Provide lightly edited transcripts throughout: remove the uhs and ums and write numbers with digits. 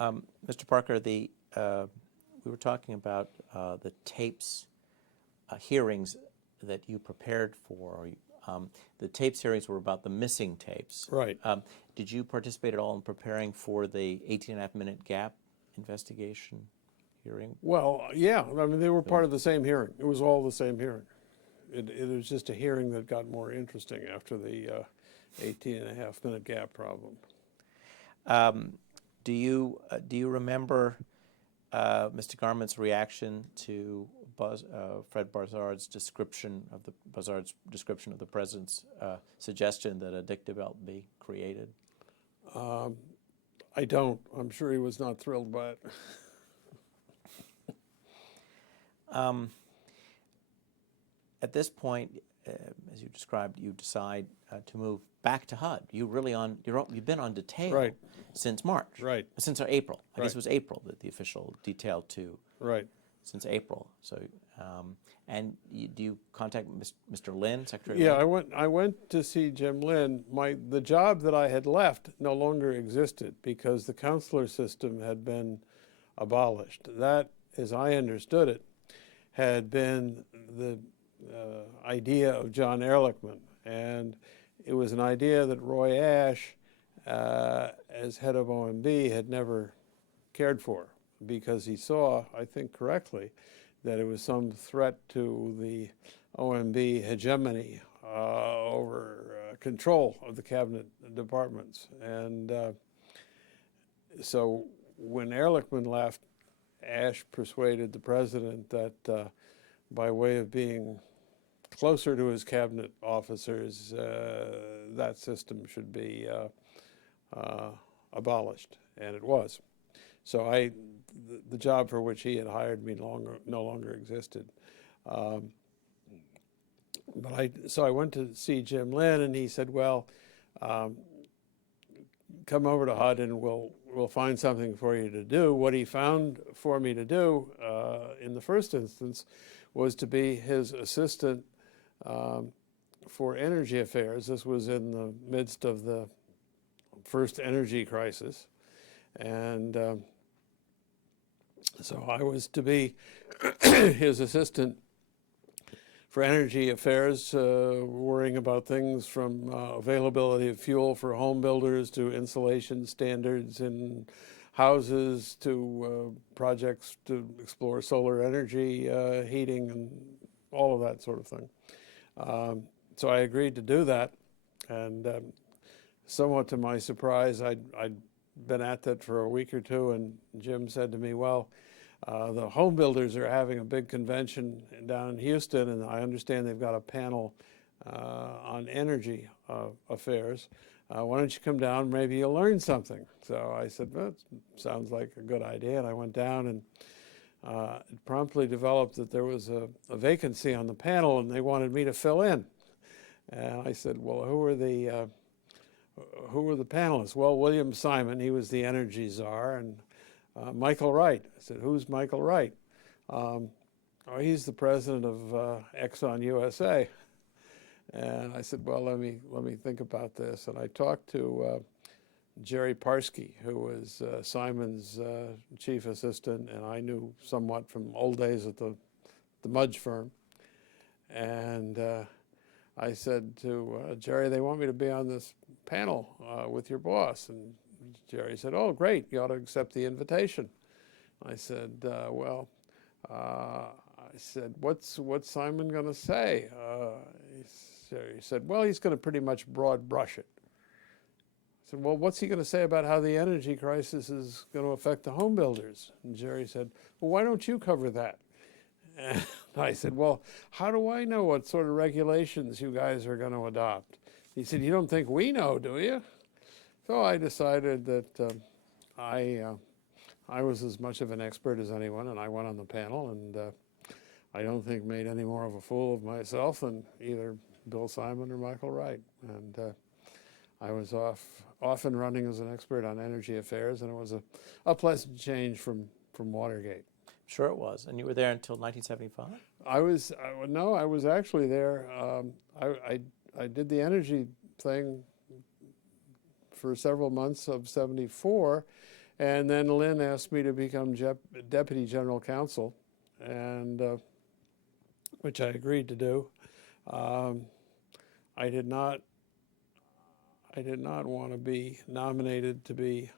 Mr. Parker, we were talking about the tapes hearings that you prepared for. The tapes hearings were about the missing tapes. Right. Did you participate at all in preparing for the 18.5-minute gap investigation hearing? Well, yeah, I mean, they were part of the same hearing. It was all the same hearing. It was just a hearing that got more interesting after the 18.5-minute gap problem. Do you remember Mr. Garment's reaction to Fred Bazard's description of the president's suggestion that a dicta belt be created? I don't. I'm sure he was not thrilled by it. At this point, as you described, you decide to move back to HUD. You've been on detail Right. since March. Right. Since April. I guess Right. it was April that the official detail to. Right. Since April. So, and do you contact Mr. Lynn, Secretary? Yeah, Lynn? I went to see Jim Lynn. The job that I had left no longer existed because the counselor system had been abolished. That, as I understood it, had been the idea of John Ehrlichman, and it was an idea that Roy Ash, as head of OMB, had never cared for, because he saw, I think correctly, that it was some threat to the OMB hegemony over control of the cabinet departments. And so when Ehrlichman left, Ash persuaded the president that by way of being closer to his cabinet officers, that system should be abolished, and it was. So the job for which he had hired me no longer existed. So I went to see Jim Lynn, and he said, "Well, come over to HUD, and we'll find something for you to do." What he found for me to do, in the first instance, was to be his assistant for energy affairs. This was in the midst of the first energy crisis, and so I was to be his assistant for energy affairs, worrying about things from availability of fuel for home builders to insulation standards in houses to projects to explore solar energy heating and all of that sort of thing. So I agreed to do that, and somewhat to my surprise, I'd been at that for a week or two, and Jim said to me, "Well, the home builders are having a big convention down in Houston, and I understand they've got a panel on energy affairs. Why don't you come down? Maybe you'll learn something." So I said, "Well, that sounds like a good idea." And I went down, and it promptly developed that there was a vacancy on the panel, and they wanted me to fill in. And I said, "Well, who were the panelists?" "Well, William Simon, he was the energy czar, and Michael Wright." I said, "Who's Michael Wright?" "Oh, he's the president of Exxon USA." And I said, "Well, let me think about this." And I talked to Jerry Parsky, who was Simon's chief assistant, and I knew somewhat from old days at the Mudge firm. And I said to Jerry, "They want me to be on this panel with your boss." And Jerry said, "Oh, great, you ought to accept the invitation." I said, "Well," I said, what's Simon going to say?" He said, "Well, he's going to pretty much broad brush it." I said, "Well, what's he going to say about how the energy crisis is going to affect the home builders?" And Jerry said, "Well, why don't you cover that?" And I said, "Well, how do I know what sort of regulations you guys are going to adopt?" He said, "You don't think we know, do you?" So I decided that I was as much of an expert as anyone, and I went on the panel, and I don't think made any more of a fool of myself than either Bill Simon or Michael Wright. And I was off and running as an expert on energy affairs, and it was a pleasant change from Watergate. Sure it was. And you were there until 1975? I was actually there. I did the energy thing for several months of '74, And then Lynn asked me to become Deputy General Counsel, and which I agreed to do. I did not want to be nominated to be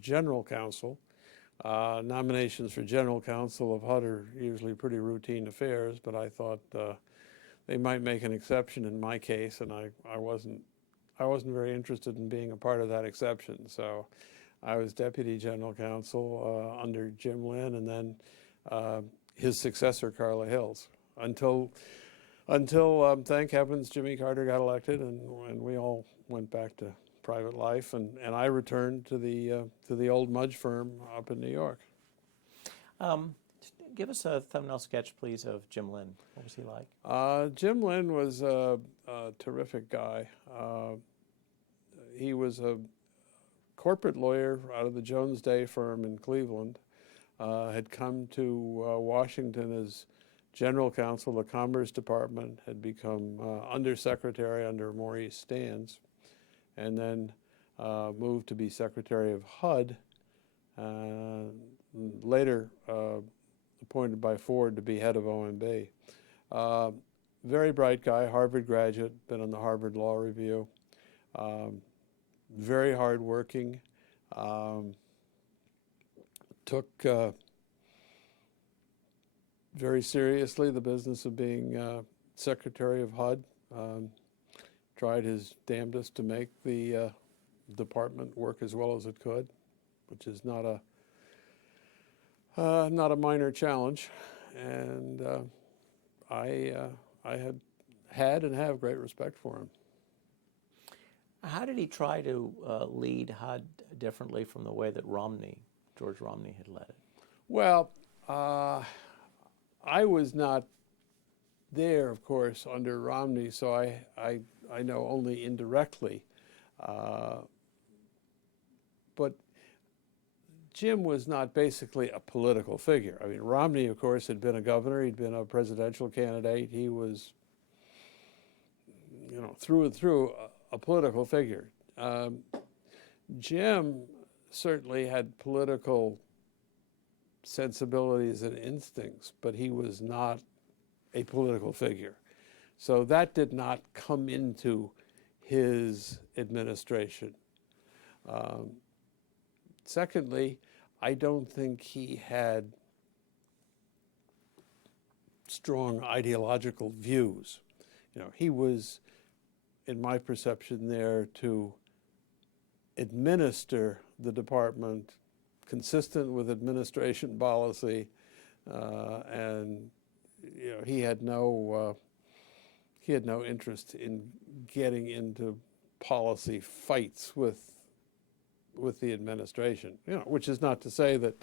General Counsel. Nominations for General Counsel of HUD are usually pretty routine affairs, but I thought they might make an exception in my case, and I wasn't very interested in being a part of that exception. So I was Deputy General Counsel under Jim Lynn, and then his successor, Carla Hills, until thank heavens Jimmy Carter got elected, and we all went back to private life, and I returned to the old Mudge firm up in New York. Give us a thumbnail sketch, please, of Jim Lynn. What was he like? Jim Lynn was a terrific guy. He was a corporate lawyer out of the Jones Day firm in Cleveland, had come to Washington as General Counsel of the Commerce Department, had become Undersecretary under Maurice Stans, and then moved to be Secretary of HUD, later appointed by Ford to be head of OMB. Very bright guy, Harvard graduate, been on the Harvard Law Review. Very hardworking. Took very seriously the business of being Secretary of HUD. Tried his damnedest to make the department work as well as it could, which is not a minor challenge. And I had and have great respect for him. How did he try to lead HUD differently from the way that George Romney had led it? Well, I was not there, of course, under Romney, so I know only indirectly. But Jim was not basically a political figure. I mean, Romney, of course, had been a governor. He'd been a presidential candidate. He was, through and through a political figure. Jim certainly had political sensibilities and instincts, but he was not a political figure. So that did not come into his administration. Secondly, I don't think he had strong ideological views. He was, in my perception, there to administer the department consistent with administration policy, and he had no interest in getting into policy fights with the administration. Which is not to say that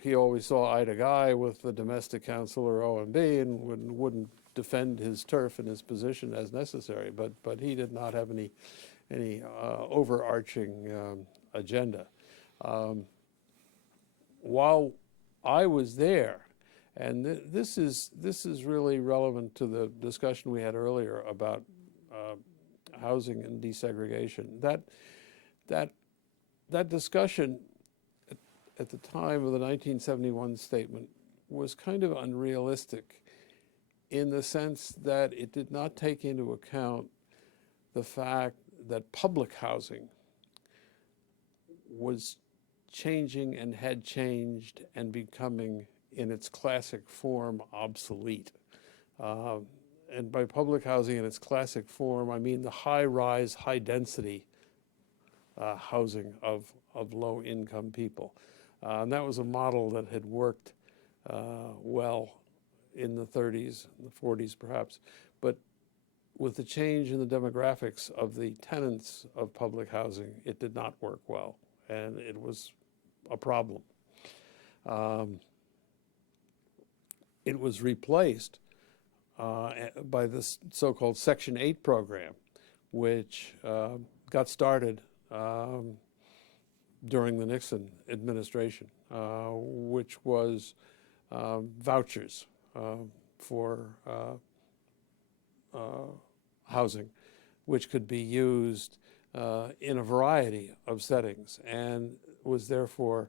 he always saw eye to eye with the domestic counsel or OMB and wouldn't defend his turf and his position as necessary. But he did not have any overarching agenda. While I was there, and this is really relevant to the discussion we had earlier about housing and desegregation. That discussion at the time of the 1971 statement was kind of unrealistic in the sense that it did not take into account the fact that public housing was changing and had changed and becoming, in its classic form, obsolete. And by public housing in its classic form, I mean the high-rise, high-density housing of low-income people. And that was a model that had worked well in the 30s, and the 40s perhaps. But with the change in the demographics of the tenants of public housing, it did not work well, and it was a problem. It was replaced by this so-called Section 8 program, which got started during the Nixon administration, which was vouchers for housing, which could be used in a variety of settings, and was therefore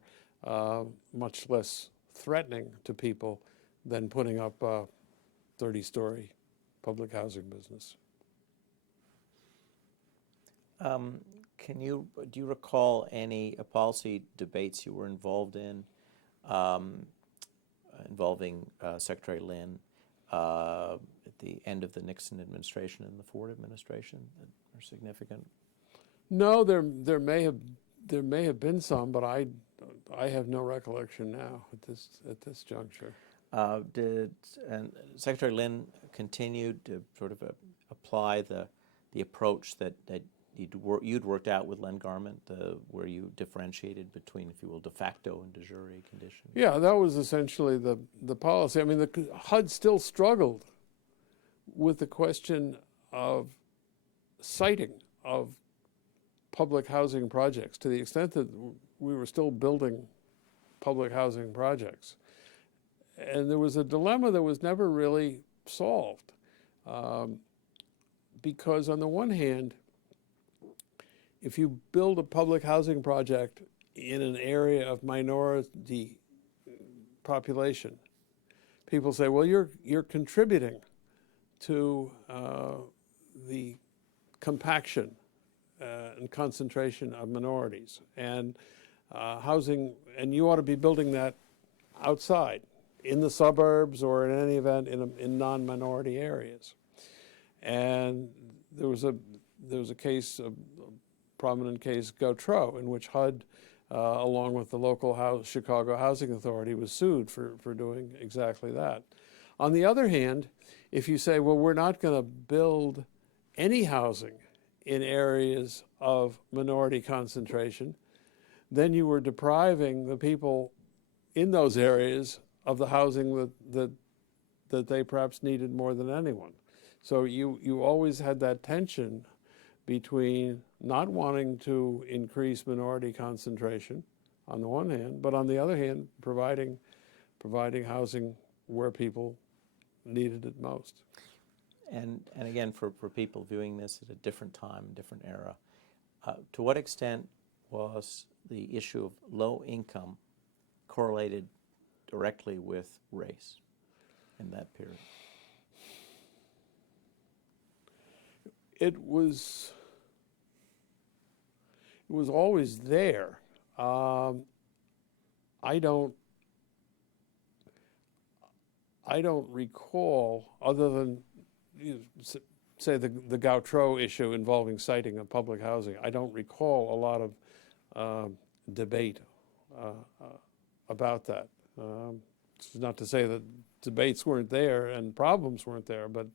much less threatening to people than putting up a 30-story public housing business. Do you recall any policy debates you were involved in involving Secretary Lynn at the end of the Nixon administration and the Ford administration that are significant? No, there may have been some, but I have no recollection now at this juncture. Did Secretary Lynn continue to sort of apply the approach that you'd worked out with Len Garment, where you differentiated between, if you will, de facto and de jure conditions? Yeah, that was essentially the policy. I mean, the HUD still struggled with the question of siting of public housing projects, to the extent that we were still building public housing projects. And there was a dilemma that was never really solved, because on the one hand, if you build a public housing project in an area of minority population, people say, well, you're contributing to the compaction and concentration of minorities, and housing, and you ought to be building that outside, in the suburbs, or in any event in non-minority areas. And there was a case, a prominent case, Gautreaux, in which HUD, along with the local Chicago Housing Authority, was sued for doing exactly that. On the other hand, if you say, well, we're not going to build any housing in areas of minority concentration, then you were depriving the people in those areas of the housing that they perhaps needed more than anyone. So you always had that tension between not wanting to increase minority concentration on the one hand, but on the other hand, providing housing where people needed it most. And again, for people viewing this at a different time, different era, to what extent was the issue of low income correlated directly with race in that period? It was always there. I don't recall, other than say the Gautreaux issue involving siting of public housing, I don't recall a lot of debate about that. It's not to say that debates weren't there and problems weren't there, but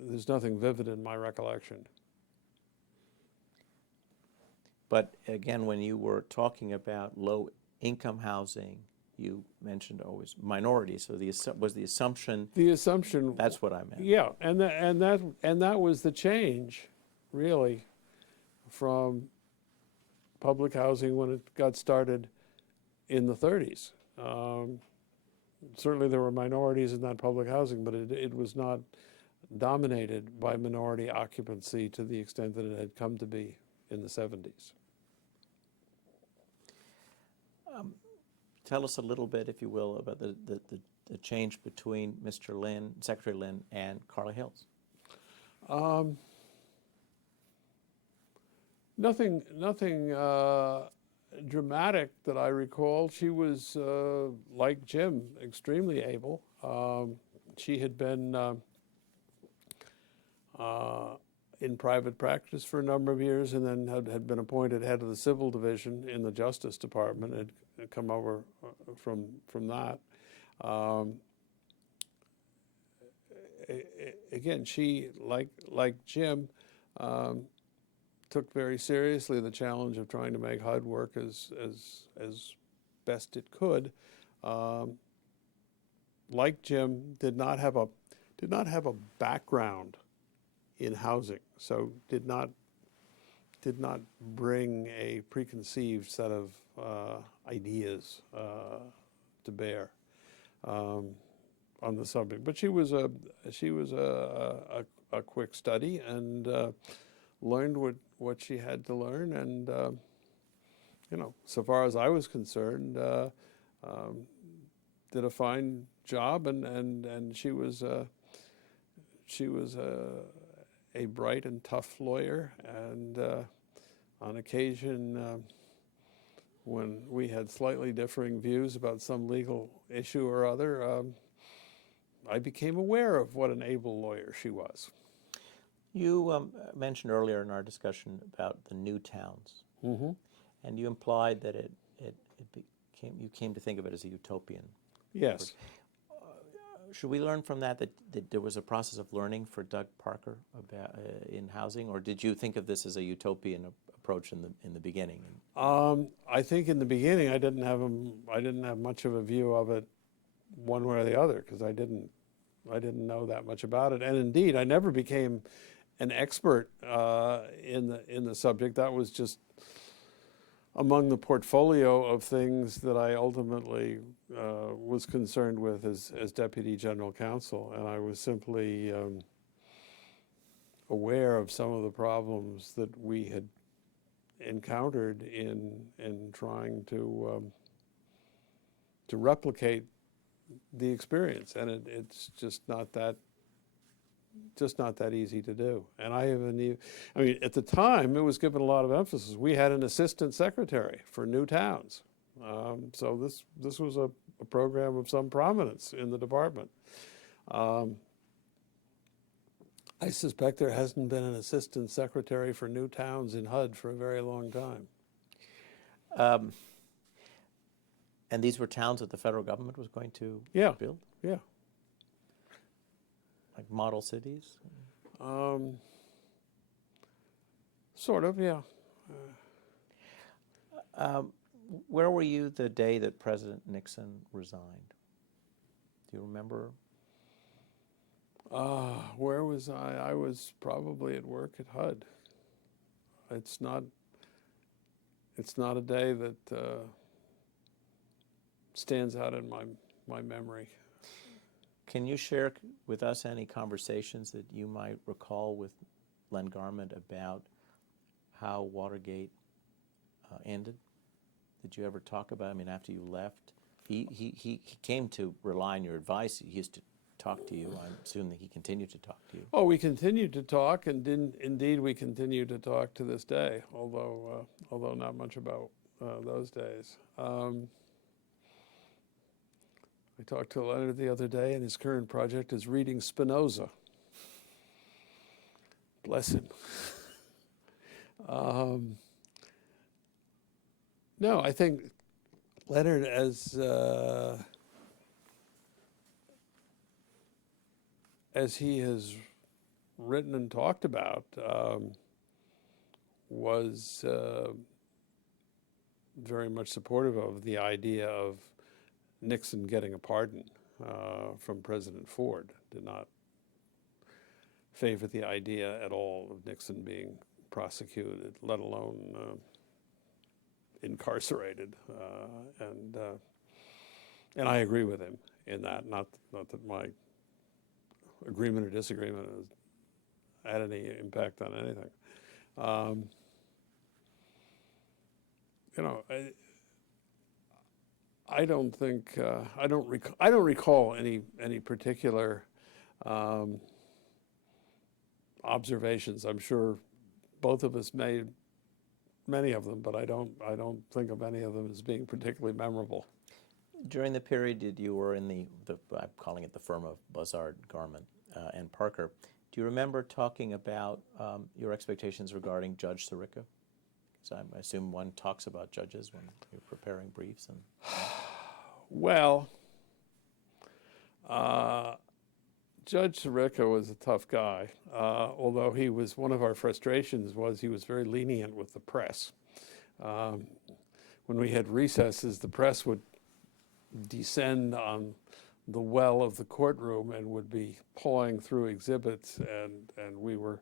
there's nothing vivid in my recollection. But again, when you were talking about low-income housing, you mentioned always minorities. So was the assumption? The assumption. That's what I meant. Yeah, and that was the change, really, from public housing when it got started in the 30s. Certainly there were minorities in that public housing, but it was not dominated by minority occupancy to the extent that it had come to be in the 70s. Tell us a little bit, if you will, about the change between Mr. Lynn, Secretary Lynn, and Carla Hills. Nothing dramatic that I recall. She was, like Jim, extremely able. She had been in private practice for a number of years, and then had been appointed head of the civil division in the Justice Department. Had come over from that. Again, she, like Jim, took very seriously the challenge of trying to make HUD work as best it could. Like Jim, did not have a background in housing, so did not bring a preconceived set of ideas to bear on the subject. But she was a quick study, and learned what she had to learn, and so far as I was concerned, did a fine job, and she was a bright and tough lawyer, and on occasion, when we had slightly differing views about some legal issue or other, I became aware of what an able lawyer she was. You mentioned earlier in our discussion about the new towns, Mm-hmm. and you implied that you came to think of it as a utopian. Yes. Should we learn from that there was a process of learning for Doug Parker about in housing, or did you think of this as a utopian approach in the beginning? I think in the beginning I didn't have much of a view of it one way or the other, because I didn't know that much about it, and indeed I never became an expert in the subject. That was just among the portfolio of things that I ultimately was concerned with as Deputy General Counsel, and I was simply aware of some of the problems that we had encountered in trying to replicate the experience, and it's just not that easy to do. And I mean, at the time, it was given a lot of emphasis. We had an assistant secretary for new towns, so this was a program of some prominence in the department. I suspect there hasn't been an assistant secretary for new towns in HUD for a very long time. And these were towns that the federal government was going to build? Yeah. Like model cities? Sort of, yeah. Where were you the day that President Nixon resigned? Do you remember? Where was I? I was probably at work at HUD. It's not a day that stands out in my memory. Can you share with us any conversations that you might recall with Len Garment about how Watergate ended? Did you ever talk about it? I mean, after you left, he came to rely on your advice. He used to talk to you. I assume that he continued to talk to you. Oh, we continued to talk, and indeed we continue to talk to this day, although not much about those days. I talked to Leonard the other day, and his current project is reading Spinoza. Bless him. No, I think Leonard, as he has written and talked about, was very much supportive of the idea of Nixon getting a pardon from President Ford. Did not favor the idea at all of Nixon being prosecuted, let alone incarcerated. And I agree with him in that. Not that my agreement or disagreement has had any impact on anything. I don't think I don't recall any particular observations. I'm sure both of us made many of them, but I don't think of any of them as being particularly memorable. During the period that you were in I'm calling it the firm of Buzzard, Garment, and Parker, do you remember talking about your expectations regarding Judge Sirica? Because I assume one talks about judges when you're preparing briefs. And well, Judge Sirica was a tough guy, although one of our frustrations was he was very lenient with the press. When we had recesses, the press would descend on the well of the courtroom and would be pawing through exhibits, and we were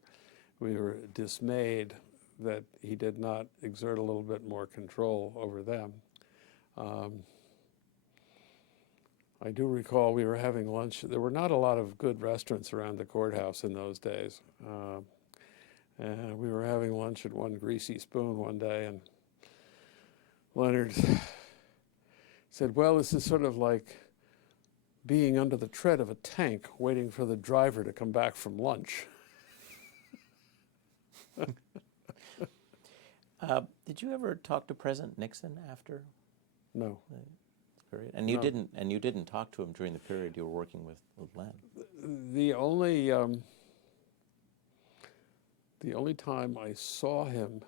dismayed that he did not exert a little bit more control over them. I do recall we were having lunch. There were not a lot of good restaurants around the courthouse in those days. And we were having lunch at One Greasy Spoon one day, and Leonard said, well, this is sort of like being under the tread of a tank waiting for the driver to come back from lunch. Did you ever talk to President Nixon after No. the period? And you No. didn't. And you didn't talk to him during the period you were working with Len. The only time I saw him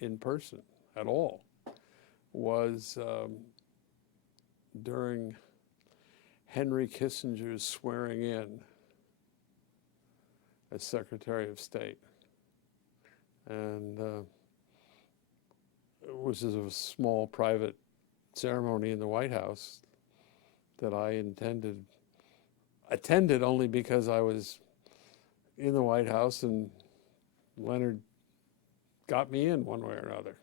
in person at all was during Henry Kissinger's swearing in as Secretary of State. And it was a small private ceremony in the White House that I attended only because I was in the White House and Leonard got me in one way or another.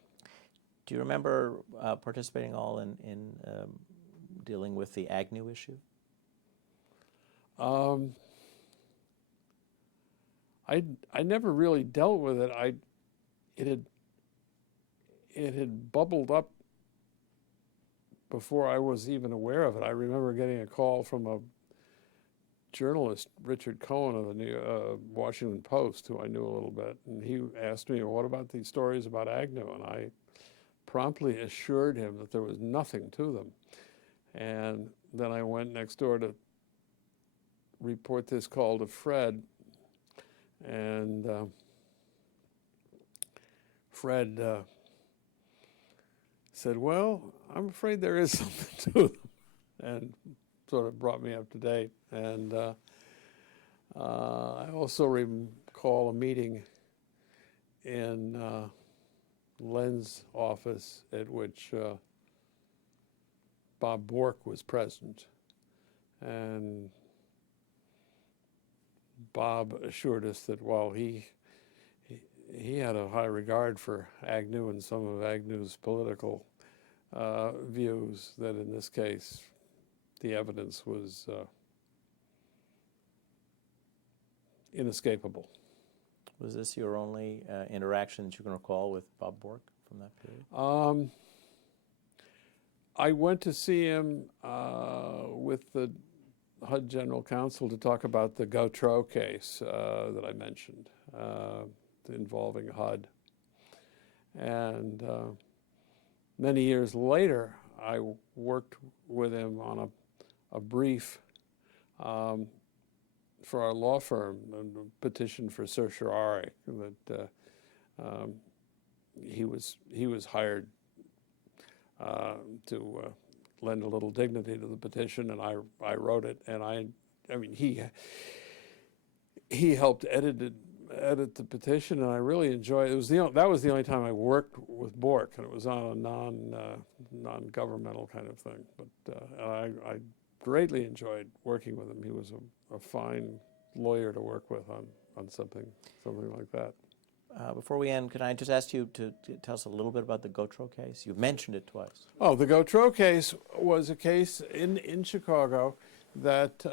Do you remember participating all in dealing with the Agnew issue? I never really dealt with it. It had bubbled up before I was even aware of it. I remember getting a call from a journalist, Richard Cohen of the Washington Post, who I knew a little bit, and he asked me, well, what about these stories about Agnew? And I promptly assured him that there was nothing to them. And then I went next door to report this call to Fred, and Fred said, well, I'm afraid there is something to them, and sort of brought me up to date. And I also recall a meeting in Len's office at which Bob Bork was present. And Bob assured us that while he had a high regard for Agnew and some of Agnew's political views, that in this case the evidence was inescapable. Was this your only interaction that you can recall with Bob Bork from that period? I went to see him with the HUD General Counsel to talk about the Gautreaux case that I mentioned, involving HUD. And many years later, I worked with him on a brief for our law firm, a petition for certiorari that he was hired to lend a little dignity to the petition, and I wrote it, and I mean he helped edit the petition, and I really enjoyed it. That was the only time I worked with Bork, and it was on a non-governmental kind of thing. But I greatly enjoyed working with him. He was a fine lawyer to work with on something like that. Before we end, can I just ask you to tell us a little bit about the Gautreaux case? You've mentioned it twice. Oh, the Gautreaux case was a case in Chicago that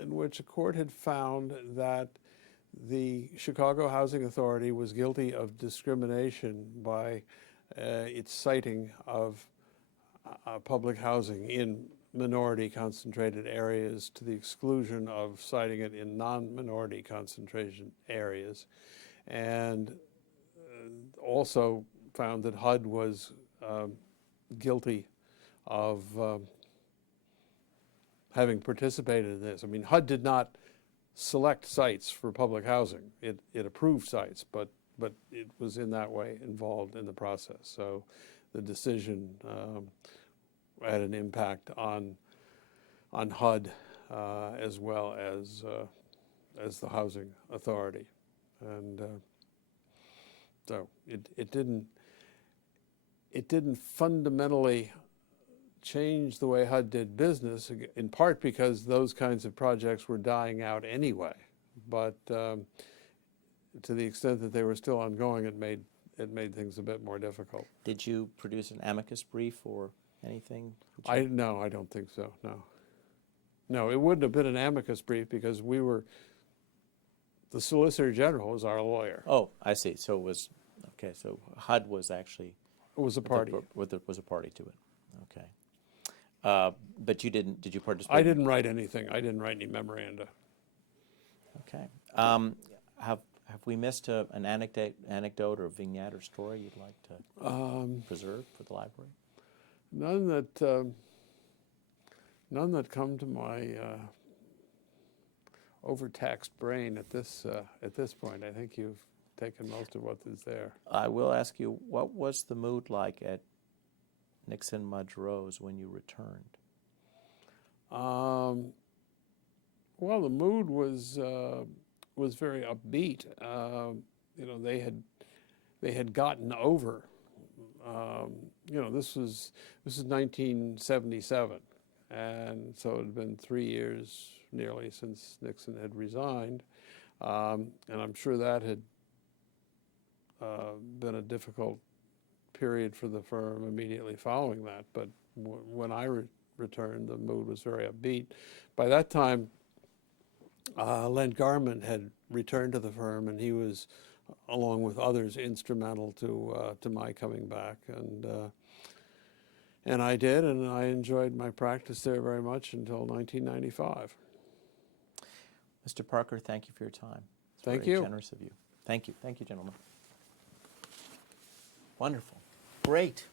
in which a court had found that the Chicago Housing Authority was guilty of discrimination by its citing of public housing in minority concentrated areas to the exclusion of citing it in non-minority concentration areas, and also found that HUD was guilty of having participated in this. I mean, HUD did not select sites for public housing. It approved sites, but it was in that way involved in the process. So the decision had an impact on HUD as well as the housing authority, and so it didn't fundamentally change the way HUD did business, in part because those kinds of projects were dying out anyway. But to the extent that they were still ongoing, it made things a bit more difficult. Did you produce an amicus brief or anything? No, I don't think so. No, it wouldn't have been an amicus brief because The Solicitor General was our lawyer. Oh, I see. So it was, okay, so HUD was actually, It was a party. was a party to it. Okay. But did you participate? I didn't write anything. I didn't write any memoranda. Okay. Have we missed an anecdote or vignette or story you'd like to preserve for the library? None that come to my overtaxed brain at this point. I think you've taken most of what is there. I will ask you, what was the mood like at Nixon Mudge Rose when you returned? Well, the mood was very upbeat. They had gotten over. This was 1977, and so it had been 3 years nearly since Nixon had resigned, and I'm sure that had been a difficult period for the firm immediately following that. But when I returned, the mood was very upbeat. By that time, Len Garman had returned to the firm, and he was, along with others, instrumental to my coming back. And I did, and I enjoyed my practice there very much until 1995. Mr. Parker, thank you for your time. It's Thank very you. generous of you. Thank you. Thank you, gentlemen. Wonderful. Great.